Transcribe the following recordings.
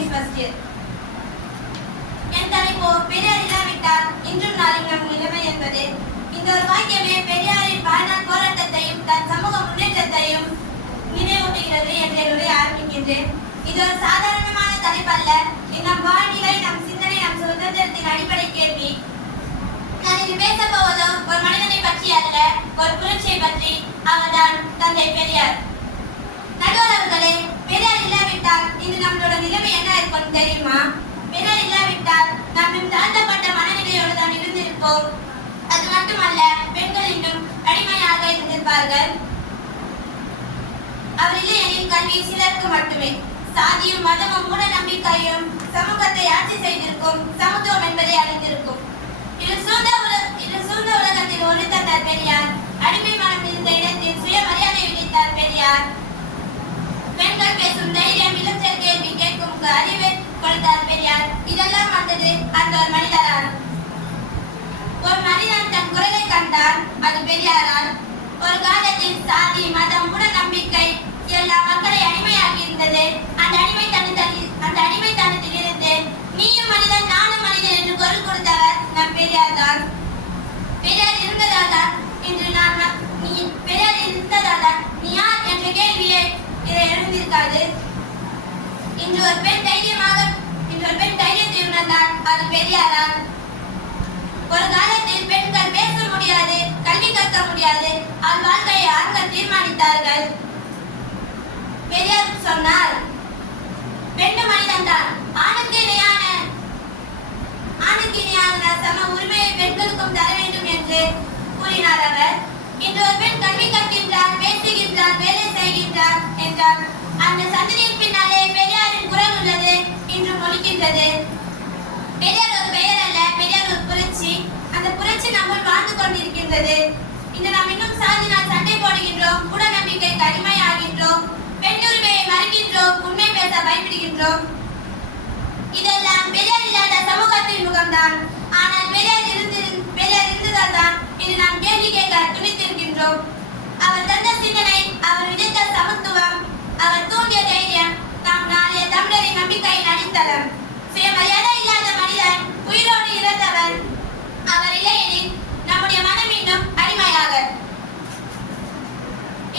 English first year. என் தலைப்போ பெரியார் இல்லாவிட்டால் இன்றும் நாளையும் நம் நிலைமை என்பது. இந்த ஒரு வாக்கியமே பெரியாரின் வாழ்நாள் போராட்டத்தையும் தன் சமூக முன்னேற்றத்தையும் நினைவூட்டுகிறது என்று என்னுடைய ஆரம்பிக்கின்றேன். இது ஒரு சாதாரணமான தலைப்பல்ல. நம் வாழ்நிலை, நம் சிந்தனை, நம் சுதந்திரத்தின் அடிப்படை கேள்வி. நான் இது பேச போவதோ ஒரு மனிதனை பற்றி அல்ல, ஒரு புரட்சியை பற்றி. அவர்தான் தந்தை பெரியார். நடுவர் அவர்களே, பெரியார் இல்லாவிட்டால் இன்று நம்மளோட நிலைமை என்ன இருக்கும் தெரியுமா? பெரியார் இல்லாவிட்டால் நாம் தாழ்த்தப்பட்ட மனநிலையோடு தான் இருந்திருப்போம். அது மட்டுமல்ல, பெண்கள் இன்னும் அடிமையாக இருந்திருப்பார்கள். அவர் இல்லையெனில் கல்வி சிலருக்கு மட்டுமே. சாதியும் மதமும் மூட நம்பிக்கையும் சமூகத்தை ஆட்சி செய்திருக்கும். சமத்துவம் என்பதை அழிந்திருக்கும். இது சூழ்ந்த உலகத்தில் ஒளி தந்தார் பெரியார். அடிமை மனம் இருந்த இடத்தில் சுயமரியாதை விதித்தார் பெரியார். பெண்கள் பேசும் தைரியம், இளைஞர் கேள்வி கேட்கும் அறிவை கொடுத்தார் பெரியார். இதெல்லாம் வந்தது அந்த ஒரு மனிதரால். ஒரு மனிதன் தன் குரலை கண்டால் அது பெரியாரால். ஒரு காலத்தில் சாதி, மதம், மூட நம்பிக்கை எல்லா மக்களை அடிமையாகி இருந்தது. அந்த அடிமைத்தனத்தில் இருந்து நீயும் மனிதன், நானும் மனிதன் என்று குரல் கொடுத்தவர் நம் பெரியார் தான். பெரியார் இருந்ததால் தான் இன்று பெரியார் இருந்ததால் தான் நீ யார் என்ற கேள்வியை இதை எழுந்திருக்காது. இன்று ஒரு பெண் தைரியத்தை உணர்ந்தால் அது பெரியாரால். ஒரு காலத்தில் பெண்கள் பேச முடியாது, கல்வி கற்க முடியாது, அவள் வாழ்க்கையை ஆண்கள் தீர்மானித்தார்கள். பெரியார் சொன்னார், பெண்ணு மனிதன் தான், ஆணுக்கு இணையான சம உரிமையை பெண்களுக்கும் தர வேண்டும் என்று கூறினார் அவர். இன்று ஒரு பெண் கல்வி கற்கின்றார், பேசுகின்றார், வேலை செய்கின்றார் என்றால் அந்த சந்ததியின் பின்னாலே பெரியாரின் குரல் உள்ளது இன்று ஒலிக்கின்றது. பெரியார் ஒரு பெயர் அல்ல, பெரியார் ஒரு புரட்சி. அந்த புரட்சி நம்முள் வாழ்ந்து கொண்டிருக்கின்றது. இன்று நாம் இன்னும் சாதினால் சண்டை போடுகின்றோம், மூட நம்பிக்கைக்கு அடிமையாகின்றோம், பெண்ணுரிமையை மறுக்கின்றோம், உண்மை பேச பயப்படுகின்றோம். இதெல்லாம் பெரியார் இல்லாத சமூகத்தின் முகம்தான். ஆனால் பெரியார் இருந்ததால் தான் இன்று நாம் கேள்வி கேட்க துணித்திருக்கின்றோம். அவர் தந்த சிந்தனை, அவர் விதைத்த சமத்துவம், அவர் தூண்டிய தைரியம் நாம் நாளைய தமிழரின் நம்பிக்கையின் அடித்தளம். சுயமரியாதை இல்லாத மனிதன் உயிரோடு இறந்தவர். அவர் இல்லையெனில் நம்முடைய மனம் இன்னும் அடிமையாக.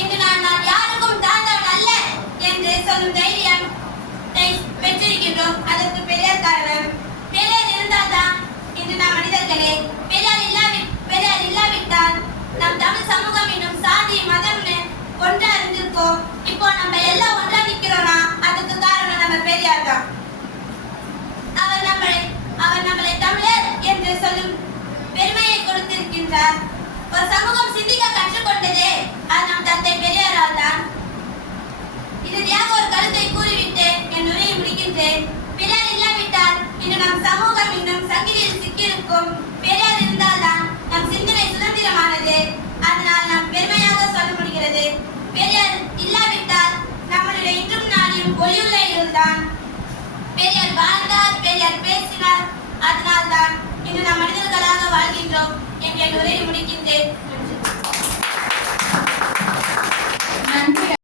இன்று நான் யாருக்கும் தாழ்ந்தவன் அல்ல என்று சொல்லும் தைரியம் பெற்றிருக்கின்றோம். அதற்கு பெரியார் காரணம். பெரியார் இருந்தால்தான் இன்று நாம் மனிதர்களே. பெரியார் இல்லாவிட்டால் நம் தமிழ் சமூகம் இன்னும் சாதி, மதம்னு ஒன்றா இருந்திருக்கோம். இப்போ நம்ம எல்லாம் ஒன்றா நிக்கிறோம்னா அதுக்கு காரணம் நம்ம பெரியார் தான். அவர் நம்மளை தமிழர் என்று சொல்லும் பெருமையை கொடுத்திருக்கின்றார். ஒரு சமூகம் சிந்திக்க கற்றுக்கொண்டதே அது நம் தந்தை பெரியாரால் தான். இறுதியாக ஒரு கருத்தை கூறிவிட்டு என் உரையை முடிக்கின்றேன். பெரியார் இல்லாவிட்டால் இன்று நம் சமூகம் இன்னும் சங்கிலியில் சிக்கியிருக்கும். பெரியார் இருந்தால்தான் நம் சிந்தனை சுதந்திரமானது. அதனால் நாம் பெருமையாக சொல்ல முடிகிறது. பெரியார் இல்லாவிட்டால் நம்மளுடைய இன்றும் நாளையும் ஒளியுள்ள இருள்தான். பெரியார் வாழ்ந்தார், பெரியார் பேசினார். அதனால்தான் இன்று நாம் மனிதர்களாக வாழ்கின்றோம் என்று என் உரையை முடிக்கின்றேன். நன்றி.